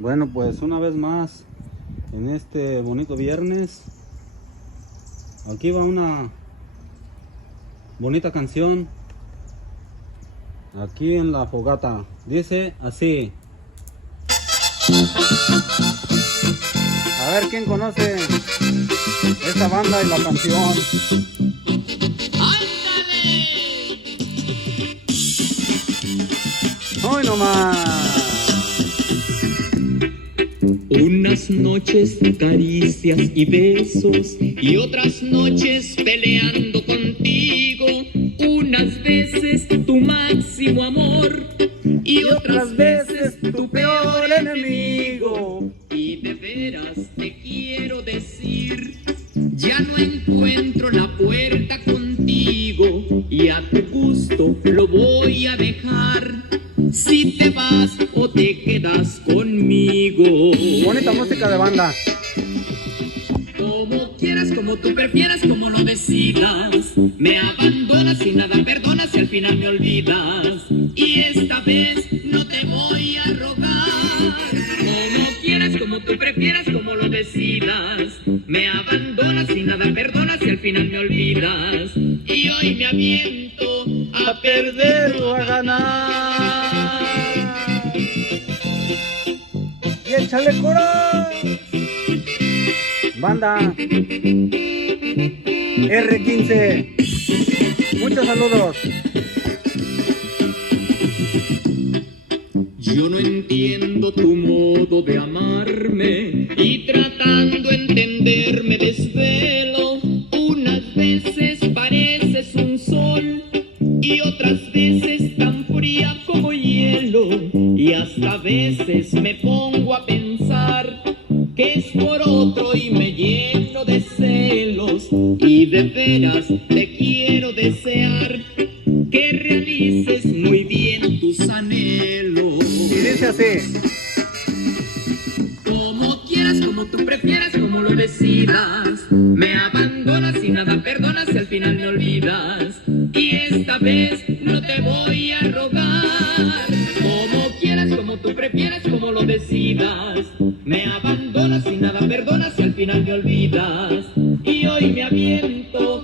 Bueno, pues una vez más en este bonito viernes, aquí va una bonita canción aquí en la fogata. Dice así. A ver quién conoce esta banda y la canción. ¡Hoy nomás! Unas noches caricias y besos y otras noches peleando contigo. Unas veces tu máximo amor y otras veces tu peor enemigo. Y de veras te quiero decir, ya no encuentro la puerta contigo y a tu gusto lo voy a dejar. Si te vas o te quedas conmigo. Bonita música de banda. Como quieras, como tú prefieras, como lo decidas. Me abandonas y nada perdonas y al final me olvidas. Y esta vez no te voy a rogar. Como quieras, como tú prefieras, como lo decidas. Me abandonas y nada perdonas y al final me olvidas. Y hoy me aviento a perder o a ganar. ¡Y échale coro! Banda R15. Muchos saludos. Yo no entiendo tu modo de amarme y tratando entenderme desvelo. Unas veces pareces un sol y otras veces tan fría como hielo. Y hasta veces me pongo a pensar que es por otro y me lleno de celos. Y de veras te quiero desear que realices muy bien tus anhelos. Y dice así. Como quieras, como tú prefieras, como lo decidas. Me abandonas y nada perdonas y al final me olvidas. Y esta vez no te voy a rogar. Como quieras, como tú prefieras, como lo decidas. Me abandonas y nada perdonas y al final me olvidas. Y hoy me aviento